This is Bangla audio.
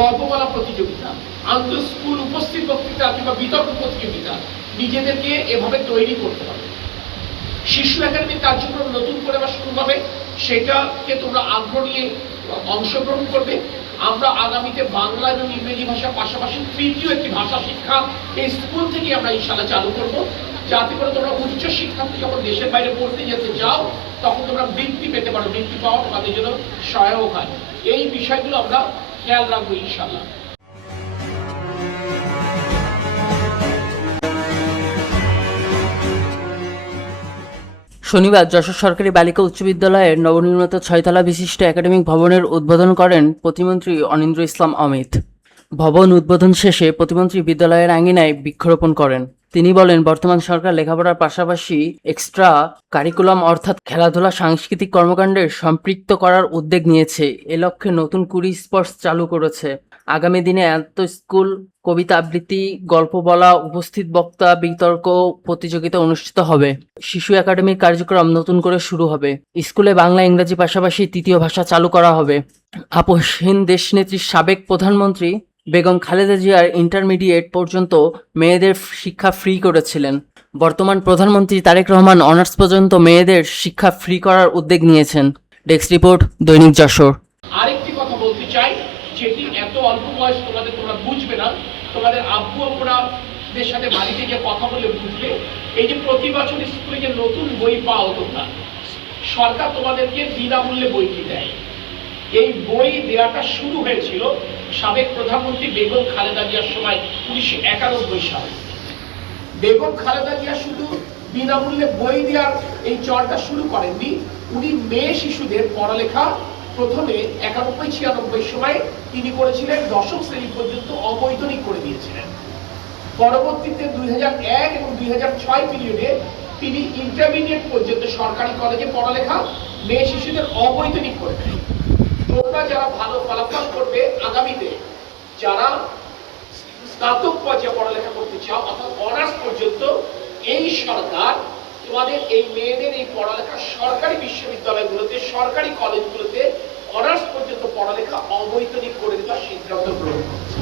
গল্প বলা প্রতিযোগিতা, আন্তঃ স্কুল উপস্থিত বক্তৃতা কিংবা বিতর্ক প্রতিযোগিতা নিজেদেরকে এভাবে তৈরি করতে হবে। শিশু একাডেমির কার্যক্রম নতুন করে আবার শুরু হবে, সেটাকে তোমরা আগ্রহ নিয়ে অংশগ্রহণ করবে। আমরা আগামীতে বাংলা এবং ইংরেজি ভাষার পাশাপাশি তৃতীয় একটি ভাষা শিক্ষা এই স্কুল থেকে আমরা ইনশাআল্লাহ চালু করব, যাতে করে তোমরা উচ্চ শিক্ষার্থী যখন দেশের বাইরে পড়তে যেতে যাও তখন তোমরা বৃত্তি পেতে পারো, বৃত্তি পাওয়া তাদের জন্য সহায়ক হয়। এই বিষয়গুলো আমরা খেয়াল রাখবো ইনশাআল্লাহ। শনিবার যশোর সরকারি বালিকা উচ্চ বিদ্যালয়ের নবনির্মিত 6 তলা বিশিষ্ট একাডেমিক ভবনের উদ্বোধন করেন প্রতিমন্ত্রী অনিন্দ্র ইসলাম অমিত। ভবন উদ্বোধন শেষে প্রতিমন্ত্রী বিদ্যালয়ের আঙিনায় বৃক্ষরোপণ করেন। তিনি বলেন, বর্তমান সরকার লেখাপড়ার পাশাপাশি এক্সট্রা কারিকুলাম অর্থাৎ খেলাধুলা সাংস্কৃতিক কর্মকাণ্ডে সম্পৃক্ত করার উদ্যোগ নিয়েছে। এ লক্ষ্যে নতুন 20 স্পোর্টস চালু করেছে। আগামী দিনে স্কুল কবিতা আবৃত্তি, গল্প বলা, উপস্থিত বক্তা, বিতর্ক প্রতিযোগিতা অনুষ্ঠিত হবে। শিশু একাডেমির কার্যক্রম নতুন করে শুরু হবে। স্কুলে বাংলা ইংরেজি পাশাপাশি তৃতীয় ভাষা চালু করা হবে। আপসহীন দেশনেত্রীর সাবেক প্রধানমন্ত্রী বেগম খালেদা জিয়ার ইন্টারমিডিয়েট পর্যন্ত মেয়েদের শিক্ষা ফ্রি করেছিলেন। বর্তমান প্রধানমন্ত্রী তারেক রহমান অনার্স পর্যন্ত মেয়েদের শিক্ষা ফ্রি করার উদ্যোগ নিয়েছেন। ডেস্ক রিপোর্ট, দৈনিক যশোর। আরেকটি কথা বলতে চাই, যেটি এত অল্প বয়স তোমরা বুঝবে না, তোমাদের আব্বু আপনাদের সাথে বাড়িতে গিয়ে কথা বলে বুঝবে। এই যে প্রতি বছর স্কুলে যে নতুন বই পাও তোমরা, সরকার তোমাদেরকে বিনামূল্যে বইটি দেয়। এই বই দেওয়াটা শুরু হয়েছিল সাবেক প্রধানমন্ত্রী বেগম খালেদা জিয়ার সময় 1991 সালে। বেগম খালেদা জিয়া শুধু বিনামূল্যে বই দেওয়ার এই চলটা শুরু করেননি, উনি মেয়ে শিশুদের পড়ালেখা প্রথমে 91-96 সময় তিনি করেছিলেন, দশম শ্রেণী পর্যন্ত অবৈতনিক করে দিয়েছিলেন। পরবর্তীতে 2001 এবং 2006 পিরিয়ডে তিনি ইন্টারমিডিয়েট পর্যন্ত সরকারি কলেজে পড়ালেখা মেয়ে শিশুদের অবৈতনিক করে দেন। তোমরা যারা ভালো ফলাফল করবে আগামীতে, যারা স্নাতক পর্যায়ে পড়ালেখা করতে চাও অর্থাৎ অনার্স পর্যন্ত, এই সরকার তোমাদের এই মেয়েদের এই পড়ালেখা সরকারি বিশ্ববিদ্যালয়গুলোতে, সরকারি কলেজগুলোতে অনার্স পর্যন্ত পড়ালেখা অবৈতনিক করে দেওয়ার সিদ্ধান্ত গ্রহণ করছে।